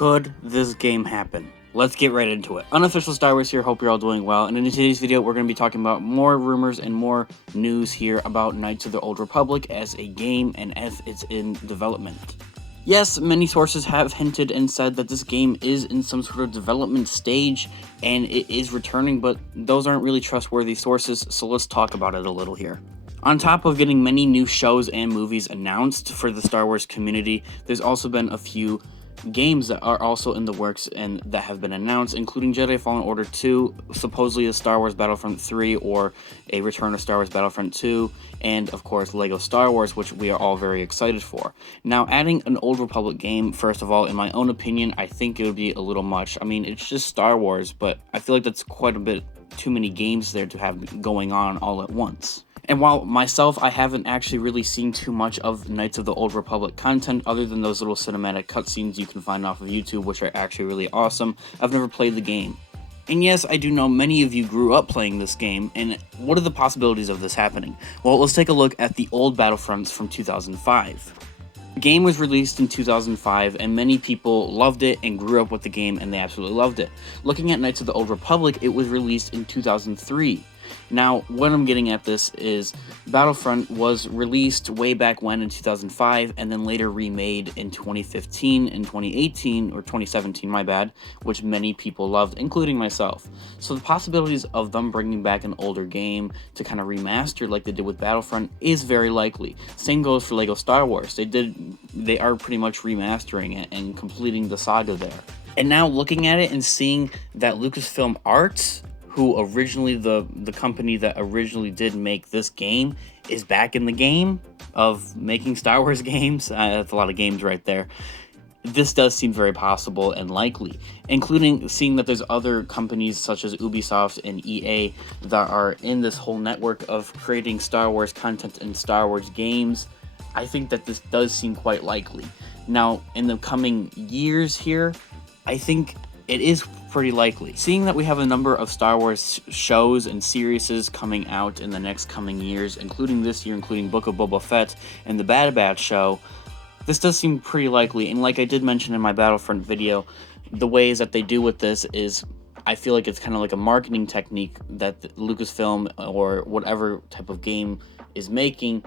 Could this game happen? Let's get right into it. Unofficial Star Wars here, hope you're all doing well, and in today's video we're going to be talking about more rumors and more news here about Knights of the Old Republic as a game and as it's in development. Yes, many sources have hinted and said that this game is in some sort of development stage and it is returning, but those aren't really trustworthy sources, so let's talk about it a little here. On top of getting many new shows and movies announced for the Star Wars community, there's also been a few games that are also in the works and that have been announced, including Jedi Fallen Order 2, supposedly a Star Wars Battlefront 3 or a return of Star Wars Battlefront 2, and of course LEGO Star Wars, which we are all very excited for. Now, adding an Old Republic game, first of all, in my own opinion, I think it would be a little much. I mean, it's just Star Wars, but I feel like that's quite a bit too many games there to have going on all at once. And while myself, I haven't actually really seen too much of Knights of the Old Republic content other than those little cinematic cutscenes you can find off of YouTube, which are actually really awesome, I've never played the game. And yes, I do know many of you grew up playing this game, and what are the possibilities of this happening? Well, let's take a look at the old Battlefronts from 2005. The game was released in 2005, and many people loved it and grew up with the game, and they absolutely loved it. Looking at Knights of the Old Republic, it was released in 2003. Now, what I'm getting at this is Battlefront was released way back when in 2005 and then later remade in 2015 and 2018, or 2017, my bad, which many people loved, including myself. So the possibilities of them bringing back an older game to kind of remaster like they did with Battlefront is very likely. Same goes for LEGO Star Wars. They are pretty much remastering it and completing the saga there. And now looking at it and seeing that Lucasfilm Arts, who originally, the company that originally did make this game, is back in the game of making Star Wars games. That's a lot of games right there. This does seem very possible and likely, including seeing that there's other companies such as Ubisoft and EA that are in this whole network of creating Star Wars content and Star Wars games. I think that this does seem quite likely. Now, in the coming years here, I think it is pretty likely. Seeing that we have a number of Star Wars shows and series coming out in the next coming years, including this year, including Book of Boba Fett and the Bad Batch show, this does seem pretty likely. And like I did mention in my Battlefront video, the ways that they do with this is, I feel like it's kind of like a marketing technique that Lucasfilm or whatever type of game is making,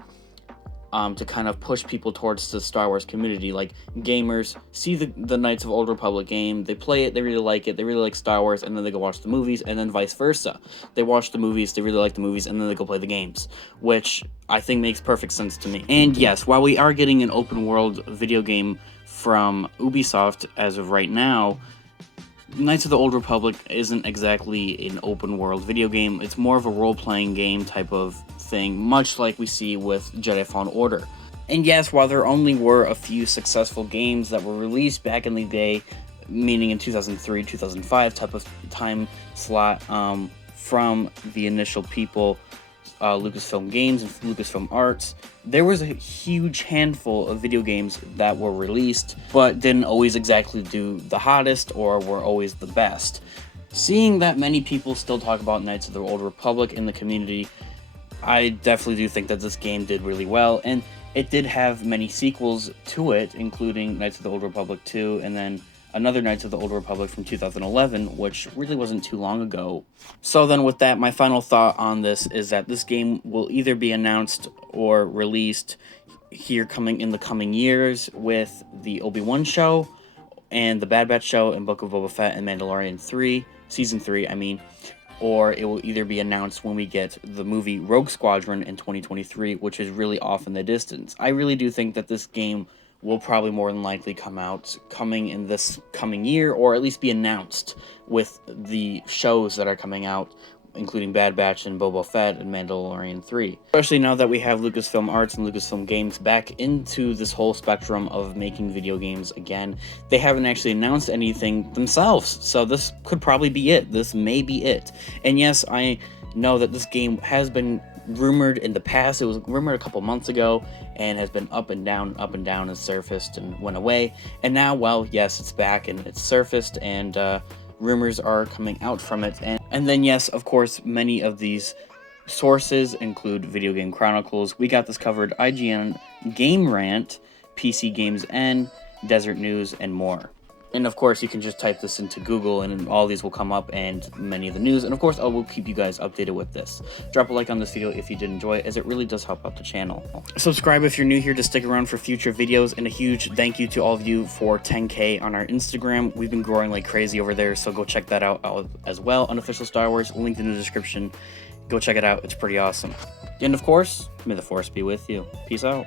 to kind of push people towards the Star Wars community. Like, gamers see the Knights of Old Republic game, they play it, they really like it, they really like Star Wars, and then they go watch the movies, and then vice versa. They watch the movies, they really like the movies, and then they go play the games, which I think makes perfect sense to me. And yes, while we are getting an open world video game from Ubisoft as of right now, Knights of the Old Republic isn't exactly an open world video game. It's more of a role-playing game type of thing, much like we see with Jedi Fallen Order. And yes, while there only were a few successful games that were released back in the day, meaning in 2003, 2005 type of time slot, from the initial people, Lucasfilm Games and Lucasfilm Arts, there was a huge handful of video games that were released, but didn't always exactly do the hottest or were always the best. Seeing that many people still talk about Knights of the Old Republic in the community, I definitely do think that this game did really well, and it did have many sequels to it, including Knights of the Old Republic 2, and then another Knights of the Old Republic from 2011, which really wasn't too long ago. So then with that, my final thought on this is that this game will either be announced or released here coming in the coming years with the Obi-Wan show and the Bad Batch show and Book of Boba Fett and Mandalorian 3, Season 3, I mean, or it will either be announced when we get the movie Rogue Squadron in 2023, which is really off in the distance. I really do think that this game will probably more than likely coming in this coming year, or at least be announced with the shows that are coming out, including Bad Batch and Boba Fett and Mandalorian 3. Especially now that we have Lucasfilm Arts and Lucasfilm Games back into this whole spectrum of making video games again. They haven't actually announced anything themselves, so this could probably be it. This may be it. And yes, I know that this game has been rumored in the past. It was rumored a couple months ago and has been up and down and surfaced and went away. And now, well, yes, it's back and it's surfaced, and rumors are coming out from it. And then, yes, of course, many of these sources include Video Game Chronicles, We Got This Covered, IGN, Game Rant, PC Games N, Desert News, and more. And of course, you can just type this into Google and all these will come up, and many of the news. And of course, I will keep you guys updated with this. Drop a like on this video if you did enjoy it, as it really does help out the channel. Subscribe if you're new here to stick around for future videos, and a huge thank you to all of you for 10K on our Instagram. We've been growing like crazy over there, so go check that out as well. Unofficial Star Wars, linked in the description. Go check it out. It's pretty awesome. And of course, may the Force be with you. Peace out.